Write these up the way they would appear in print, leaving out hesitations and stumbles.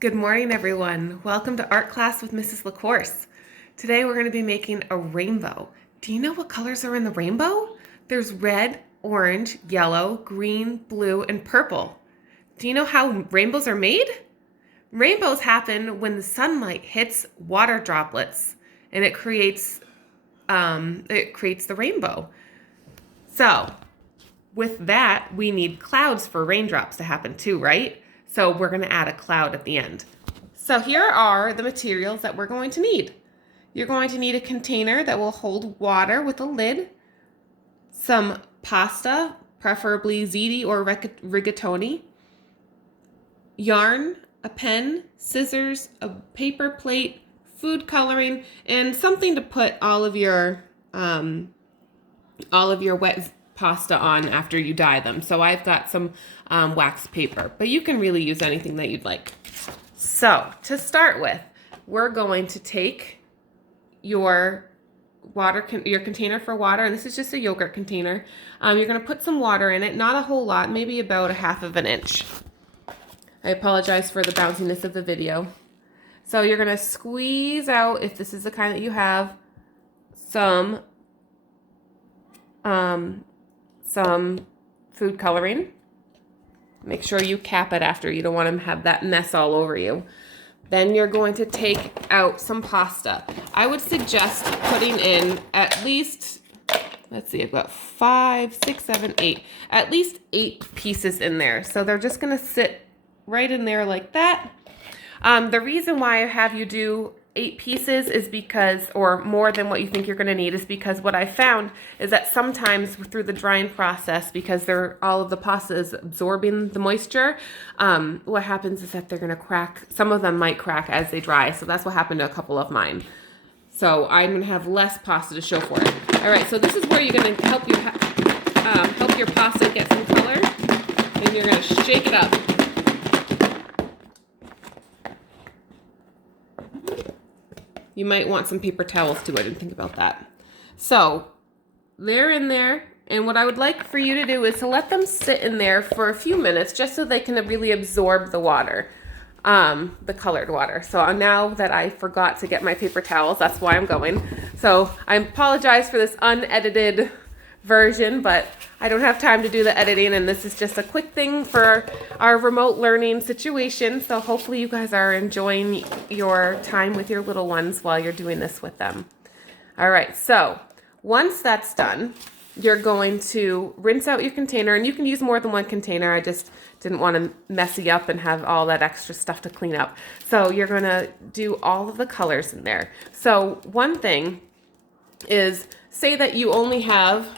Good morning, everyone. Welcome to Art Class with Mrs. Lacourse. Today we're going to be making a rainbow. Do you know what colors are in the rainbow? There's red, orange, yellow, green, blue, and purple. Do you know how rainbows are made? Rainbows happen when the sunlight hits water droplets and it creates the rainbow. So, with that, we need clouds for raindrops to happen too, right? So we're going to add a cloud at the end. So here are the materials that we're going to need. You're going to need a container that will hold water with a lid, some pasta, preferably ziti or rigatoni, yarn, a pen, scissors, a paper plate, food coloring, and something to put all of your wet pasta on after you dye them. So I've got some wax paper, but you can really use anything that you'd like. So to start with, we're going to take your container for water, and this is just a yogurt container. You're going to put some water in it, not a whole lot, maybe about 1/2 inch. I apologize for the bounciness of the video. So you're going to squeeze out, if this is the kind that you have, some food coloring. Make sure you cap it after. You don't want to have that mess all over you. Then you're going to take out some pasta. I would suggest putting in at least, let's see, I've got 5, 6, 7, 8, at least 8 pieces in there. So they're just going to sit right in there like that. The reason why I have you do 8 pieces is because, or more than what you think you're going to need, is because what I found is that sometimes through the drying process, because all of the pasta is absorbing the moisture, what happens is that they're going to crack. Some of them might crack as they dry, so that's what happened to a couple of mine. So I'm going to have less pasta to show for it. All right, so this is where you're going to help your pasta get some color, and you're going to shake it up. You might want some paper towels too. I didn't think about that. So they're in there, and what I would like for you to do is to let them sit in there for a few minutes just so they can really absorb the water, the colored water. So now that I forgot to get my paper towels, that's why I'm going. So I apologize for this unedited version, but I don't have time to do the editing, and this is just a quick thing for our remote learning situation. So hopefully you guys are enjoying your time with your little ones while you're doing this with them. All right, so once that's done, you're going to rinse out your container, and you can use more than one container. I just didn't want to mess you up and have all that extra stuff to clean up. So you're going to do all of the colors in there. So one thing is, say that you only have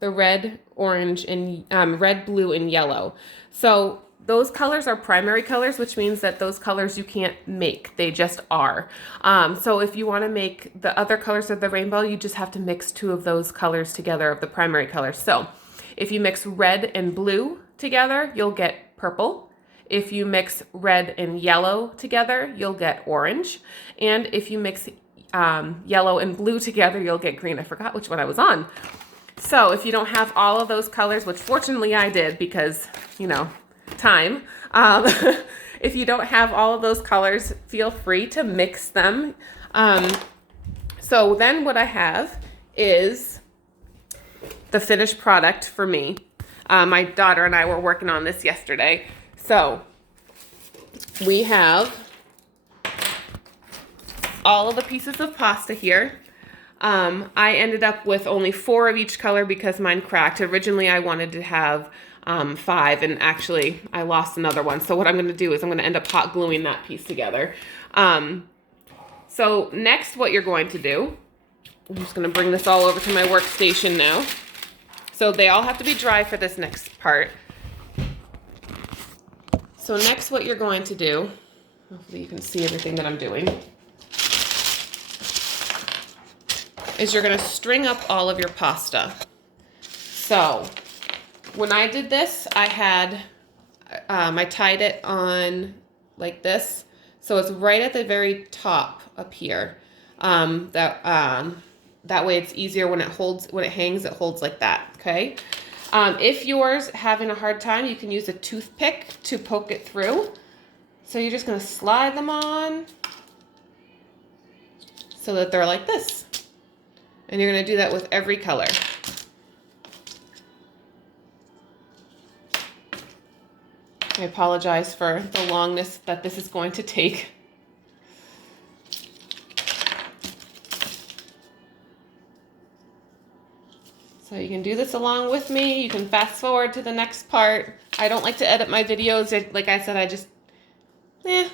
the red, orange, and red, blue, and yellow. So those colors are primary colors, which means that those colors you can't make. They just are. So if you want to make the other colors of the rainbow, you just have to mix 2 of those colors together of the primary colors. So if you mix red and blue together, you'll get purple. If you mix red and yellow together, you'll get orange. And if you mix yellow and blue together, you'll get green. I forgot which one I was on. So if you don't have all of those colors, which fortunately I did because, time. If you don't have all of those colors, feel free to mix them. So then what I have is the finished product for me. My daughter and I were working on this yesterday. So we have all of the pieces of pasta here. I ended up with only 4 of each color because mine cracked. Originally, I wanted to have 5, and actually, I lost another one. So what I'm going to do is I'm going to end up hot gluing that piece together. So next, what you're going to do, I'm just going to bring this all over to my workstation now. So they all have to be dry for this next part. So next, what you're going to do, hopefully you can see everything that I'm doing, is you're going to string up all of your pasta. So when I did this, I tied it on like this. So it's right at the very top up here. That way it's easier when it hangs, it holds like that, okay? If yours having a hard time, you can use a toothpick to poke it through. So you're just gonna slide them on so that they're like this. And you're gonna do that with every color. I apologize for the longness that this is going to take. So you can do this along with me. You can fast forward to the next part. I don't like to edit my videos. Like I said, I just,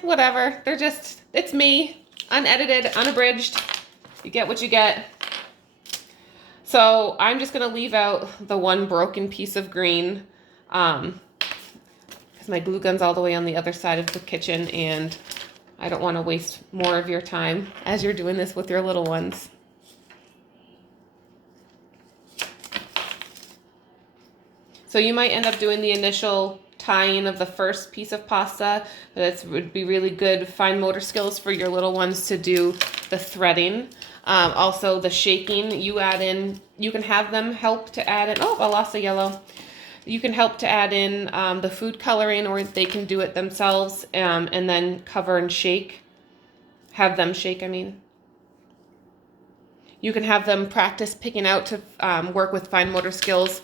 whatever. They're just, it's me, unedited, unabridged. You get what you get. So I'm just gonna leave out the one broken piece of green because my glue gun's all the way on the other side of the kitchen and I don't wanna waste more of your time as you're doing this with your little ones. So you might end up doing the initial tying of the first piece of pasta, but it would be really good fine motor skills for your little ones to do the threading. Also the shaking, you add in, you can have them help to add in, oh, I lost the yellow. You can help to add in the food coloring, or they can do it themselves and then cover and shake. Have them shake, I mean. You can have them practice picking out to work with fine motor skills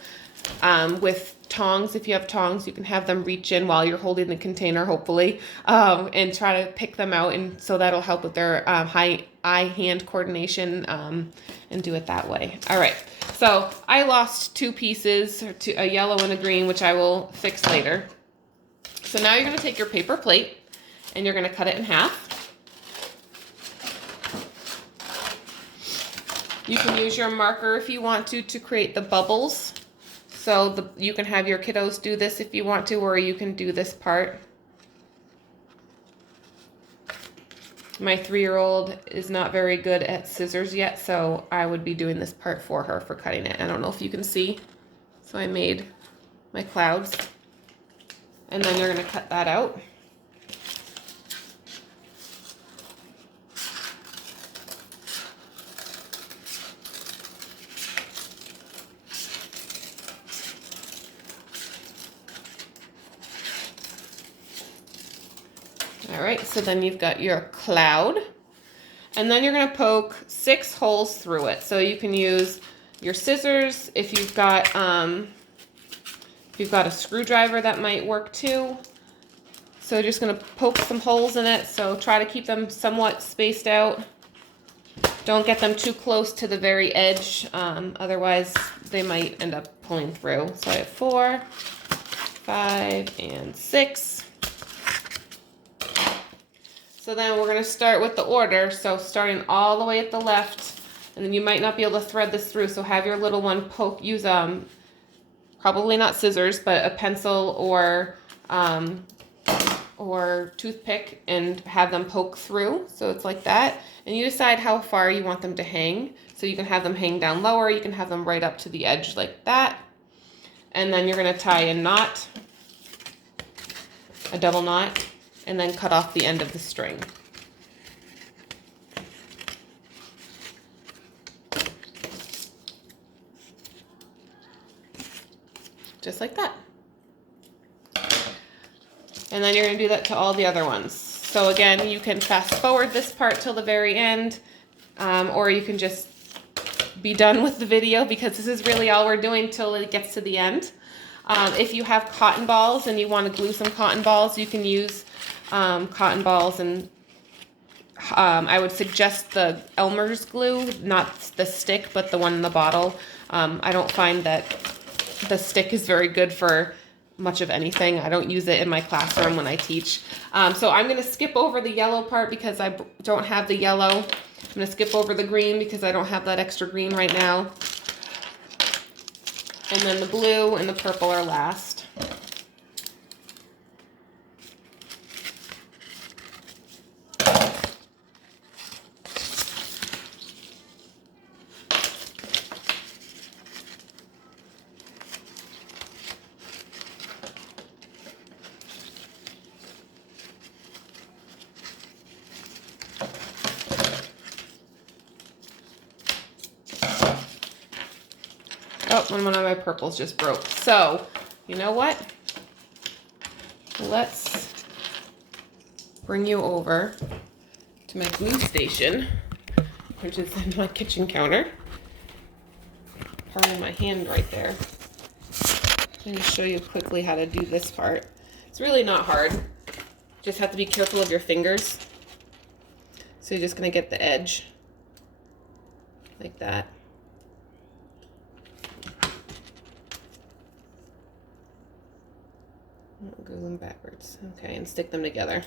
with tongs. If you have tongs, you can have them reach in while you're holding the container, hopefully, and try to pick them out. And so that'll help with their eye-hand coordination and do it that way. All right, so I lost two pieces, a yellow and a green, which I will fix later. So now you're gonna take your paper plate and you're gonna cut it in half. You can use your marker if you want to create the bubbles. So you can have your kiddos do this if you want to, or you can do this part. My 3-year-old is not very good at scissors yet, so I would be doing this part for her for cutting it. I don't know if you can see. So I made my clouds. And then you're gonna cut that out. All right, so then you've got your cloud, and then you're gonna poke 6 holes through it. So you can use your scissors. If you've got a screwdriver, that might work too. So just gonna poke some holes in it. So try to keep them somewhat spaced out. Don't get them too close to the very edge, otherwise they might end up pulling through. So I have 4, 5, and 6. So then we're gonna start with the order. So starting all the way at the left, and then you might not be able to thread this through. So have your little one use probably not scissors, but a pencil or toothpick and have them poke through. So it's like that. And you decide how far you want them to hang. So you can have them hang down lower. You can have them right up to the edge like that. And then you're gonna tie a knot, a double knot, and then cut off the end of the string. Just like that. And then you're gonna do that to all the other ones. So again, you can fast forward this part till the very end, or you can just be done with the video because this is really all we're doing till it gets to the end. If you have cotton balls and you want to glue some cotton balls, you can use cotton balls, and I would suggest the Elmer's glue, not the stick, but the one in the bottle. I don't find that the stick is very good for much of anything. I don't use it in my classroom when I teach. So I'm going to skip over the yellow part because I don't have the yellow. I'm going to skip over the green because I don't have that extra green right now. And then the blue and the purple are last. Oh, and one of my purples just broke. So, you know what? Let's bring you over to my glue station, which is in my kitchen counter. Pardon my hand right there. I'm going to show you quickly how to do this part. It's really not hard. Just have to be careful of your fingers. So you're just going to get the edge like that. Glue them backwards. Okay, and stick them together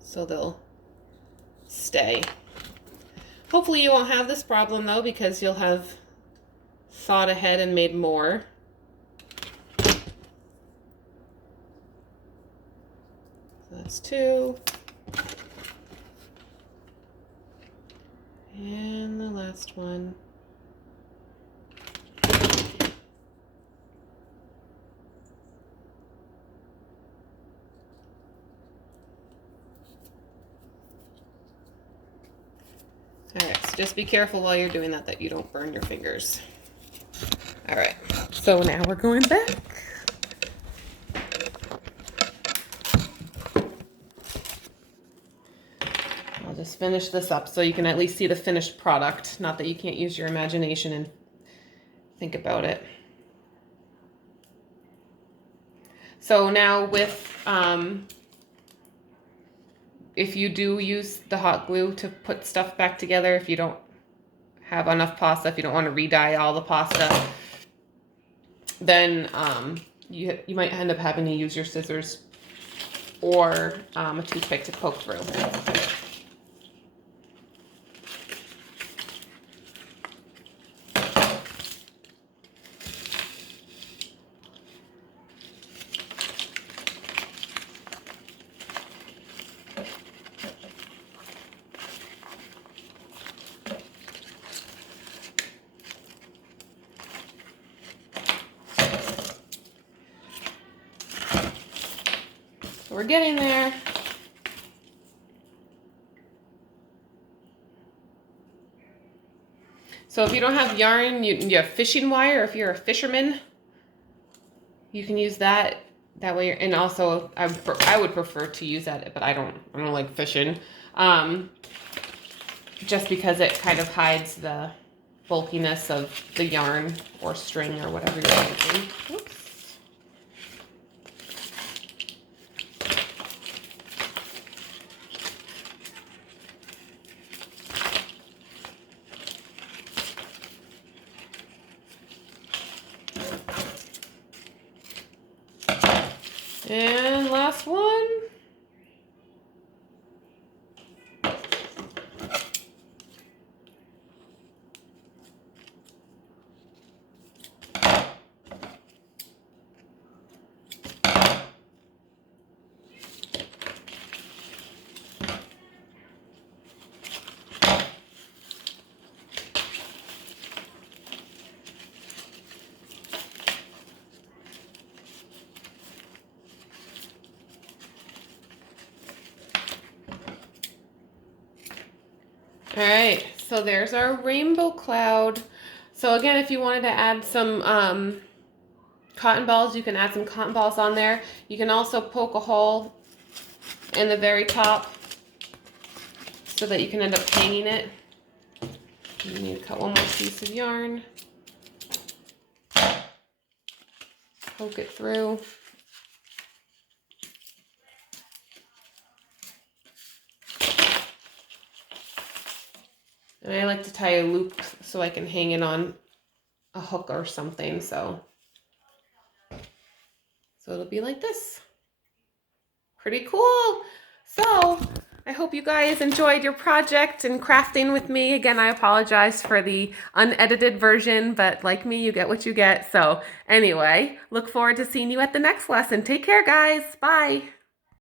so they'll stay. Hopefully you won't have this problem though, because you'll have thought ahead and made more. So that's 2. And the last one. Alright, so just be careful while you're doing that you don't burn your fingers. Alright, so now we're going back. I'll just finish this up so you can at least see the finished product. Not that you can't use your imagination and think about it. So now with, if you do use the hot glue to put stuff back together, if you don't have enough pasta, if you don't want to re-dye all the pasta, then you might end up having to use your scissors or a toothpick to poke through. We're getting there. So if you don't have yarn, you have fishing wire. If you're a fisherman, you can use that. That way, and also I would prefer to use that, but I don't like fishing. Just because it kind of hides the bulkiness of the yarn or string or whatever you're using. Oops. And last one. All right, so there's our rainbow cloud. So again, if you wanted to add some cotton balls, you can add some cotton balls on there. You can also poke a hole in the very top so that you can end up hanging it. You need to cut one more piece of yarn. Poke it through. And I like to tie a loop so I can hang it on a hook or something, so it'll be like this. Pretty cool. So I hope you guys enjoyed your project and crafting with me. Again, I apologize for the unedited version, but like me, you get what you get. So anyway, look forward to seeing you at the next lesson. Take care, guys. Bye.